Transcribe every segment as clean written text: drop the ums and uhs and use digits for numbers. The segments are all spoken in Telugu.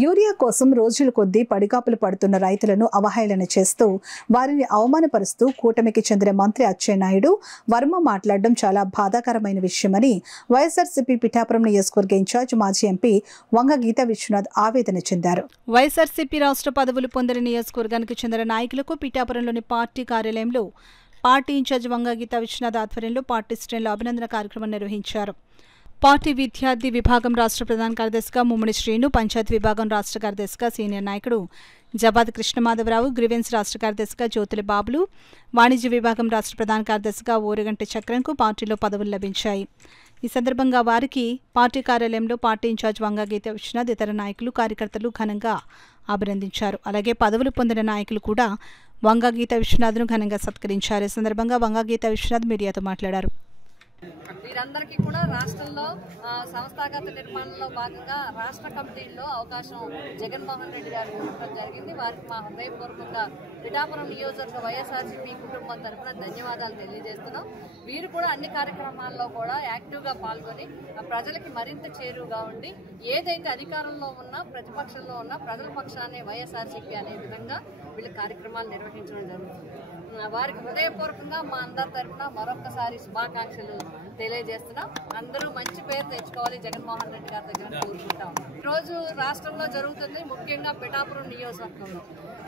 యూరియా కోసం రోజుల కొద్దీ పడిగాపులు పడుతున్న రైతులను అవహేళన చేస్తూ వారిని అవమానపరుస్తూ కూటమికి చెందిన మంత్రి అచ్చెన్నాయుడు వర్మ మాట్లాడడం చాలా బాధాకరమైన విషయమని వైఎస్ఆర్సీపీ పిఠాపురం నియోజకవర్గ ఇన్ఛార్జ్ మాజీ ఎంపీ వంగ గీతా విశ్వనాథ్ ఆవేదన చెందారు. వైఎస్ఆర్సీపీ రాష్ట్ర పదవులు పొందిన నియోజకవర్గానికి చెందిన నాయకులకు పిఠాపురంలోని పార్టీ కార్యాలయంలో పార్టీ ఇన్ఛార్జ్ వంగ గీతా విశ్వనాథ్ ఆధ్వర్యంలో పార్టీ శ్రేణుల అభినందన కార్యక్రమం నిర్వహించారు. పార్టీ విద్యార్థి విభాగం రాష్ట్ర ప్రధాన కార్యదర్శిగా ముమ్మడి శ్రీను, పంచాయతీ విభాగం రాష్ట్ర కార్యదర్శిగా సీనియర్ నాయకుడు జబాద్ కృష్ణమాధవరావు, గ్రీవెన్స్ రాష్ట్ర కార్యదర్శిగా జ్యోతుల బాబులు, వాణిజ్య విభాగం రాష్ట్ర ప్రధాన కార్యదర్శిగా ఓరుగంటి చక్రంకు పార్టీలో పదవులు లభించాయి. ఈ సందర్భంగా వారికి పార్టీ కార్యాలయంలో పార్టీ ఇన్ఛార్జ్ వంగ గీతా విశ్వనాథ్, ఇతర నాయకులు, కార్యకర్తలు ఘనంగా అభినందించారు. అలాగే పదవులు పొందిన నాయకులు కూడా వంగ గీతా విశ్వనాథ్ను ఘనంగా సత్కరించారు. ఈ సందర్భంగా వంగ గీతా విశ్వనాథ్ మీడియాతో మాట్లాడారు. వీరందరికీ కూడా రాష్ట్రంలో సంస్థాగత నిర్మాణంలో భాగంగా రాష్ట్ర కమిటీల్లో అవకాశం జగన్మోహన్ రెడ్డి గారు ఇవ్వడం జరిగింది. వారికి మా హృదయపూర్వకంగా పిఠాపురం నియోజకవర్గ వైఎస్ఆర్సీపీ కుటుంబం తరఫున ధన్యవాదాలు తెలియజేస్తున్నాం. వీరు కూడా అన్ని కార్యక్రమాల్లో కూడా యాక్టివ్గా పాల్గొని ప్రజలకి మరింత చేరువుగా ఉండి ఏదైతే అధికారంలో ఉన్నా ప్రతిపక్షంలో ఉన్నా ప్రజల పక్షాన్ని వైఎస్ఆర్సీపీ అనే విధంగా వీళ్ళు కార్యక్రమాలు నిర్వహించడం జరుగుతుంది. వారికి హృదయపూర్వకంగా మా అందరి తరఫున మరొకసారి శుభాకాంక్షలు తెలియజేస్తున్నాం. అందరూ మంచి పేరు తెచ్చుకోవాలి జగన్మోహన్ రెడ్డి గారి దగ్గర కోరుకుంటాం. ఈరోజు రాష్ట్రంలో జరుగుతుంది, ముఖ్యంగా పిఠాపురం నియోజకవర్గంలో.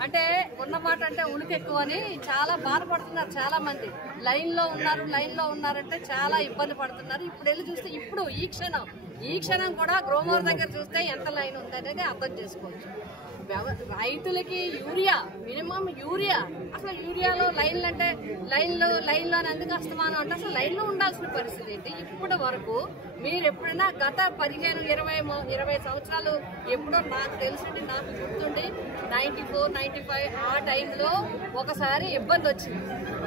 అంటే ఉన్నమాట అంటే ఉనికి అని చాలా బాధపడుతున్నారు. చాలా మంది లైన్లో ఉన్నారంటే చాలా ఇబ్బంది పడుతున్నారు. ఇప్పుడు వెళ్ళి చూస్తే ఇప్పుడు ఈ క్షణం కూడా గ్రోమోర్ దగ్గర చూస్తే ఎంత లైన్ ఉందనేది అర్థం చేసుకోవచ్చు. రైతులకి మినిమం యూరియా అసలు యూరియాలో లైన్లు అంటే లైన్లో ఎందుకు వస్తామని అంటే అసలు లైన్లో ఉండాల్సిన పరిస్థితి ఏంటి? ఇప్పటి వరకు మీరు ఎప్పుడైనా గత 15-20 సంవత్సరాలు ఎప్పుడో నాకు తెలిసింది, నాకు గుర్తుండి 94, 95 ఆ టైంలో ఒకసారి ఇబ్బంది వచ్చింది.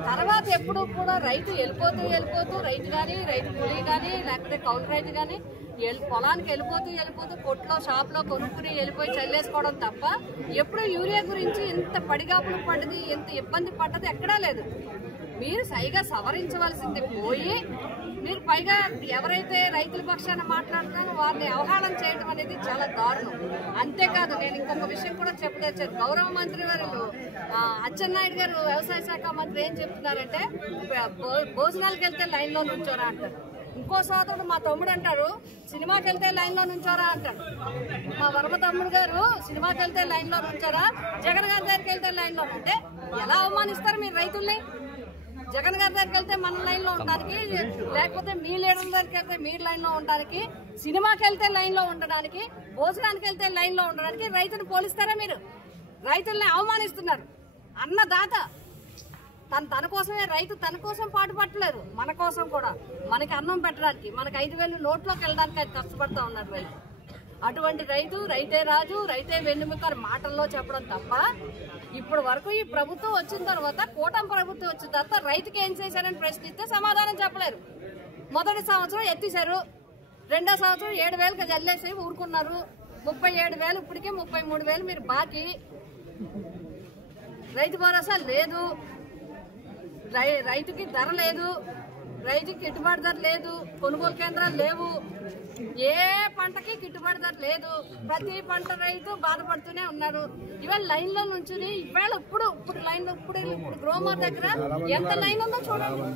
తర్వాత ఎప్పుడు కూడా రైతు వెళ్ళిపోతూ రైతు కానీ రైతు కూలీ కానీ లేకపోతే కౌలు రైతు కానీ పొలానికి వెళ్ళిపోతూ కొట్లో షాప్లో కొనుక్కుని వెళ్ళిపోయి చల్లేసుకోవడం తప్ప ఎప్పుడు యూరియా గురించి ఇంత పడిగాపులు పడ్డది, ఇంత ఇబ్బంది పడ్డది ఎక్కడా లేదు. మీరు సైగా సవరించవలసింది పోయి మీరు పైగా ఎవరైతే రైతుల పక్షాన మాట్లాడుతున్నారో వారిని అవహేళన చేయడం అనేది చాలా దారుణం. అంతేకాదు నేను ఇంకొక విషయం కూడా చెప్పదచ్చాను. గౌరవ మంత్రి వారు అచ్చెన్నాయుడు గారు వ్యవసాయ శాఖ మంత్రి ఏం చెప్తున్నారంటే భోజనాలకు వెళ్తే లైన్లో నుంచోరా అంటారు. ఇంకో సోదరుడు మా తమ్ముడు అంటారు సినిమాకి వెళ్తే లైన్లో నుంచోరా అంటాడు. మా వర్మ తమ్ముడు గారు సినిమాకి వెళ్తే లైన్లో నుంచోరా, జగన్ గారి దగ్గరికి వెళ్తే లైన్లో ఉంటే ఎలా అవమానిస్తారు మీరు రైతుల్ని? జగన్ గారి దగ్గరికి వెళ్తే మన లైన్లో ఉండడానికి, లేకపోతే మీ లీడర్ దగ్గరికి వెళ్తే మీరు లైన్లో ఉండడానికి, సినిమాకి వెళ్తే లైన్లో ఉండడానికి, భోజనానికి వెళ్తే లైన్లో ఉండడానికి రైతుని పోలిస్తారా మీరు? రైతుల్ని అవమానిస్తున్నారు. అన్నదాత తన కోసమే, రైతు తన కోసం పాటుపట్టలేదు, మన కోసం కూడా, మనకి అన్నం పెట్టడానికి, మనకి 5,000 నోట్లోకి వెళ్ళడానికి అది కష్టపడతా ఉన్నారు రైతు. అటువంటి రైతే రాజు, రైతే వెన్నుముక మాటల్లో చెప్పడం తప్ప ఇప్పుడు వరకు ఈ ప్రభుత్వం వచ్చిన తర్వాత, కూటమి ప్రభుత్వం వచ్చిన తర్వాత రైతుకి ఏం చేశారని ప్రశ్నిస్తే సమాధానం చెప్పలేరు. మొదటి సంవత్సరం ఎత్తిశారు, రెండో సంవత్సరం 7,000 జల్లేసి ఊరుకున్నారు. 37,000 ఇప్పటికే 33,000 మీరు బాకీ. రైతు భరోసా లేదు, రైతుకి ధర లేదు, రైతుకి గిట్టుబాటు ధర లేదు, కొనుగోలు కేంద్రాలు లేవు, ఏ పంటకి గిట్టుబాటు ధర లేదు. ప్రతి పంట రైతు బాధపడుతూనే ఉన్నారు. ఇవాళ లైన్లో నుంచుని ఇప్పుడు గ్రోమర్ దగ్గర ఎంత లైన్ ఉందో చూడండి.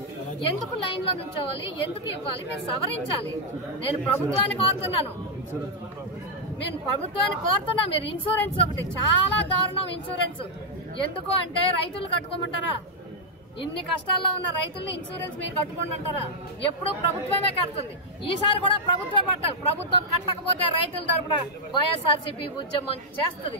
ఎందుకు లైన్లో నుంచోవాలి, ఎందుకు ఇవ్వాలి? మీరు సవరించాలి. నేను ప్రభుత్వాన్ని కోరుతున్నాను, మీరు ఇన్సూరెన్స్ ఒకటి చాలా దారుణం. ఇన్సూరెన్స్ ఎందుకు అంటే రైతులు కట్టుకోమంటారా? ఇన్ని కష్టాల్లో ఉన్న రైతుల్ని ఇన్సూరెన్స్ మీరు కట్టుకోండి అంటారా? ఎప్పుడూ ప్రభుత్వమే కడుతుంది. ఈసారి కూడా ప్రభుత్వమే పట్టాలి. ప్రభుత్వం కట్టకపోతే రైతుల తరపున వైఎస్ఆర్సీపీ ఉద్యమం చేస్తుంది.